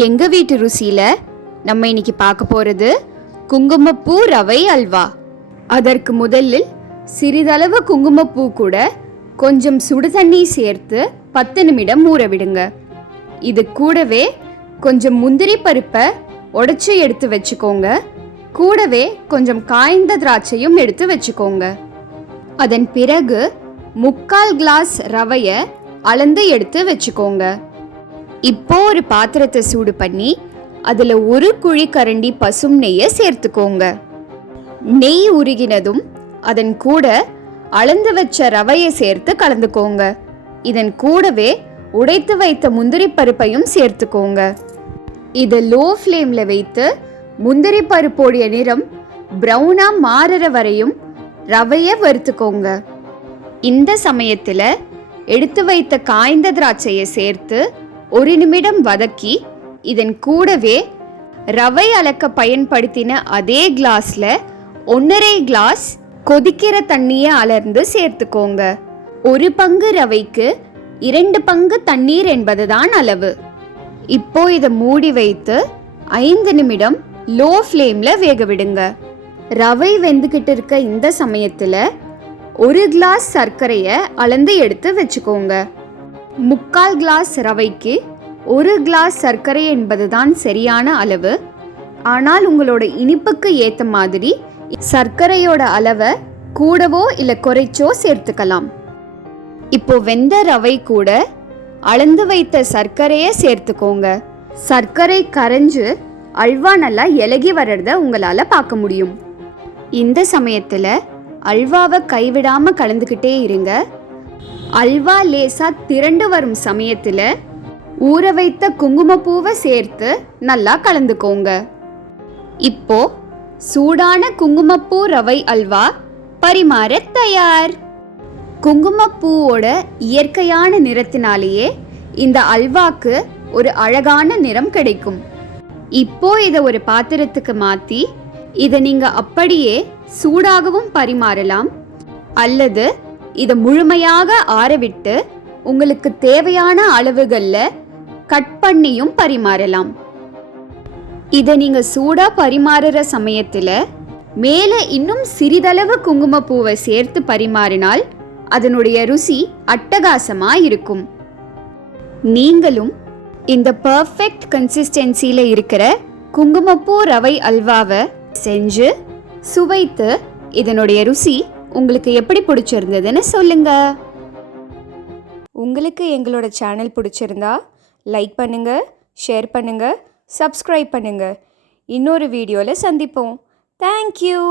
எங்க வீட்டு ருசியில நம்ம இன்னைக்கு பார்க்க போறது குங்குமப்பூ ரவை அல்வா. அதற்கு முதலில் சிறிதளவு குங்குமப்பூ கூட கொஞ்சம் சுடு தண்ணி சேர்த்து 10 நிமிடம் ஊற விடுங்க. இது கூடவே கொஞ்சம் முந்திரி பருப்பை உடைச்சு எடுத்து வச்சுக்கோங்க. கூடவே கொஞ்சம் காய்ந்த திராட்சையும் எடுத்து வச்சுக்கோங்க. அதன் பிறகு 3/4 கிளாஸ் ரவையை அளந்து எடுத்து வச்சுக்கோங்க. இப்போ ஒரு பாத்திரத்தை சூடு பண்ணி அதில் 1 குழிக்கரண்டி பசும் நெய்யை சேர்த்துக்கோங்க. நெய் உருகினதும் அதன் கூட அளந்து வச்ச ரவையை சேர்த்து கலந்துக்கோங்க. இதன் கூடவே உடைத்து வைத்த முந்திரி பருப்பையும் சேர்த்துக்கோங்க. இதை லோ ஃப்ளேமில் வைத்து முந்திரி பருப்போடைய நிறம் ப்ரௌனாக மாறுற வரையும் ரவையை வறுத்துக்கோங்க. இந்த சமயத்தில் எடுத்து வைத்த காய்ந்த திராட்சையை சேர்த்து 1 நிமிடம் வதக்கி இதன் கூடவே ரவை அளக்க பயன்படுத்தின அதே கிளாஸ்ல 1.5 கிளாஸ் கொதிக்கிற தண்ணியை அளந்து சேர்த்துக்கோங்க. 1 பங்கு ரவைக்கு 2 பங்கு தண்ணீர் என்பதுதான் அளவு. இப்போ இதை மூடி வைத்து 5 நிமிடம் லோ ஃப்ளேம்ல வேக விடுங்க. ரவை வெந்துக்கிட்டு இருக்க இந்த சமயத்துல 1 கிளாஸ் சர்க்கரையை அளந்து எடுத்து வச்சுக்கோங்க. 3/4 கிளாஸ் ரவைக்கு 1 கிளாஸ் சர்க்கரை என்பதுதான் சரியான அளவு. ஆனால் உங்களோட இனிப்புக்கு ஏற்ற மாதிரி சர்க்கரையோட அளவை கூடவோ இல்லை குறைச்சோ சேர்த்துக்கலாம். இப்போ வெந்த ரவை கூட அளந்து வைத்த சர்க்கரையை சேர்த்துக்கோங்க. சர்க்கரை கரைஞ்சு அல்வா நல்லா இலகி வர்றத உங்களால் பார்க்க முடியும். இந்த சமயத்தில் அல்வாவை கைவிடாமல் கலந்துக்கிட்டே இருங்க. அல்வா லேசா திரண்டு வரும் சமயத்தில் ஊற வைத்த குங்குமப்பூவை சேர்த்து நல்லா கலந்துக்கோங்க. இப்போ சூடான குங்குமப்பூ ரவை அல்வா பரிமாற தயார். குங்குமப்பூவோட இயற்கையான நிறத்தினாலேயே இந்த அல்வாக்கு ஒரு அழகான நிறம் கிடைக்கும். இப்போ இதை ஒரு பாத்திரத்துக்கு மாற்றி இதை நீங்கள் அப்படியே சூடாகவும் பரிமாறலாம், அல்லது இதை முழுமையாக ஆறவிட்டு உங்களுக்கு தேவையான அளவுகளில் கட் பண்ணியும் பரிமாறலாம். இதை நீங்கள் சூடாக பரிமாறுற சமயத்தில் மேலே இன்னும் சிறிதளவு குங்குமப்பூவை சேர்த்து பரிமாறினால் அதனுடைய ருசி அட்டகாசமாக இருக்கும். நீங்களும் இந்த பர்ஃபெக்ட் கன்சிஸ்டன்சியில் இருக்கிற குங்குமப்பூ ரவை அல்வாவை செஞ்சு சுவைத்து இதனுடைய ருசி உங்களுக்கு எப்படி பிடிச்சிருந்ததுன்னு சொல்லுங்க. உங்களுக்கு எங்களோட சேனல் பிடிச்சிருந்தா லைக் பண்ணுங்க, ஷேர் பண்ணுங்க, சப்ஸ்கிரைப் பண்ணுங்க. இன்னொரு வீடியோவில் சந்திப்போம். தேங்க்யூ.